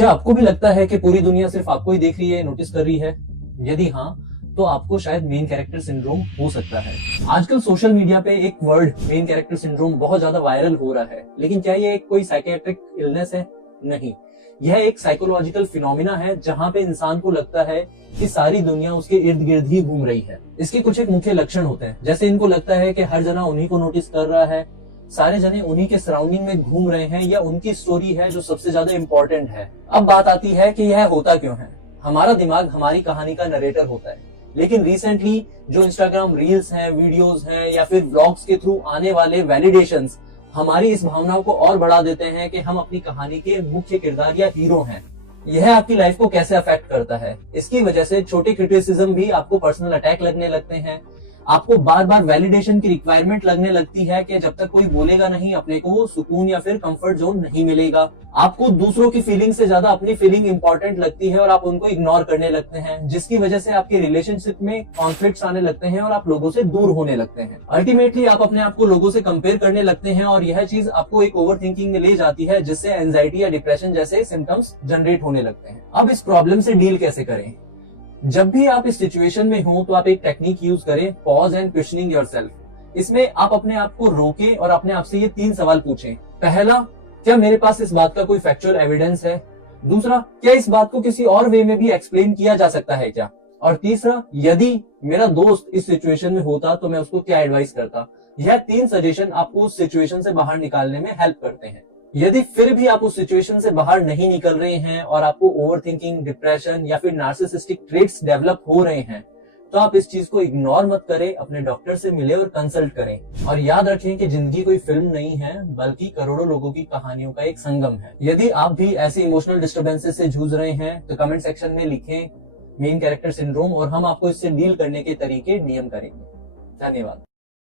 क्या आपको भी लगता है कि पूरी दुनिया सिर्फ आपको ही देख रही है, नोटिस कर रही है? यदि हाँ, तो आपको शायद मेन कैरेक्टर सिंड्रोम हो सकता है। आजकल सोशल मीडिया पे एक वर्ड मेन कैरेक्टर सिंड्रोम बहुत ज्यादा वायरल हो रहा है, लेकिन क्या ये कोई साइकियाट्रिक इलनेस है? नहीं, यह एक साइकोलॉजिकल फिनोमिना है जहाँ पे इंसान को लगता है कि सारी दुनिया उसके इर्द गिर्द ही घूम रही है। इसके कुछ एक मुख्य लक्षण होते हैं, जैसे इनको लगता है कि हर जना उन्हीं को नोटिस कर रहा है, सारे जने उन्हीं के सराउंडिंग में घूम रहे हैं, या उनकी स्टोरी है जो सबसे ज्यादा इम्पोर्टेंट है। अब बात आती है कि यह होता क्यों है। हमारा दिमाग हमारी कहानी का नरेटर होता है, लेकिन रिसेंटली जो इंस्टाग्राम रील्स हैं, वीडियोस हैं, या फिर व्लॉग्स के थ्रू आने वाले वैलिडेशंस हमारी इस भावनाओं को और बढ़ा देते हैं कि हम अपनी कहानी के मुख्य किरदार या हीरो हैं। यह आपकी लाइफ को कैसे अफेक्ट करता है? इसकी वजह से छोटे क्रिटिसिज्म भी आपको पर्सनल अटैक लगने लगते हैं। आपको बार बार वैलिडेशन की रिक्वायरमेंट लगने लगती है कि जब तक कोई बोलेगा नहीं, अपने को सुकून या फिर कंफर्ट जोन नहीं मिलेगा। आपको दूसरों की फीलिंग से ज्यादा अपनी फीलिंग इंपॉर्टेंट लगती है और आप उनको इग्नोर करने लगते हैं, जिसकी वजह से आपके रिलेशनशिप में कॉन्फ्लिक्ट्स आने लगते हैं और आप लोगों से दूर होने लगते हैं। अल्टीमेटली आप अपने आप को लोगों से कंपेयर करने लगते हैं और यह चीज आपको एक ओवर थिंकिंग में ले जाती है, जिससे एंजाइटी या डिप्रेशन जैसे सिम्टम्स जनरेट होने लगते हैं। अब इस प्रॉब्लम से डील कैसे करें? जब भी आप इस सिचुएशन में हो तो आप एक टेक्निक यूज करें, पॉज एंड क्वेश्चनिंग योरसेल्फ। इसमें आप अपने आप को रोकें और अपने आप से ये 3 सवाल पूछें। पहला, क्या मेरे पास इस बात का कोई फैक्चुअल एविडेंस है? दूसरा, क्या इस बात को किसी और वे में भी एक्सप्लेन किया जा सकता है क्या? और तीसरा, यदि मेरा दोस्त इस सिचुएशन में होता तो मैं उसको क्या एडवाइस करता? यह 3 सजेशन आपको उस सिचुएशन से बाहर निकालने में हेल्प करते हैं। यदि फिर भी आप उस सिचुएशन से बाहर नहीं निकल रहे हैं और आपको ओवरथिंकिंग, डिप्रेशन या फिर नार्सिसिस्टिक ट्रेट्स डेवलप हो रहे हैं, तो आप इस चीज को इग्नोर मत करें, अपने डॉक्टर से मिले और कंसल्ट करें। और याद रखें कि जिंदगी कोई फिल्म नहीं है, बल्कि करोड़ों लोगों की कहानियों का एक संगम है। यदि आप भी ऐसे इमोशनल डिस्टर्बेंसेस से जूझ रहे हैं तो कमेंट सेक्शन में लिखें मेन कैरेक्टर सिंड्रोम, और हम आपको इससे डील करने के तरीके डीएम करेंगे। धन्यवाद।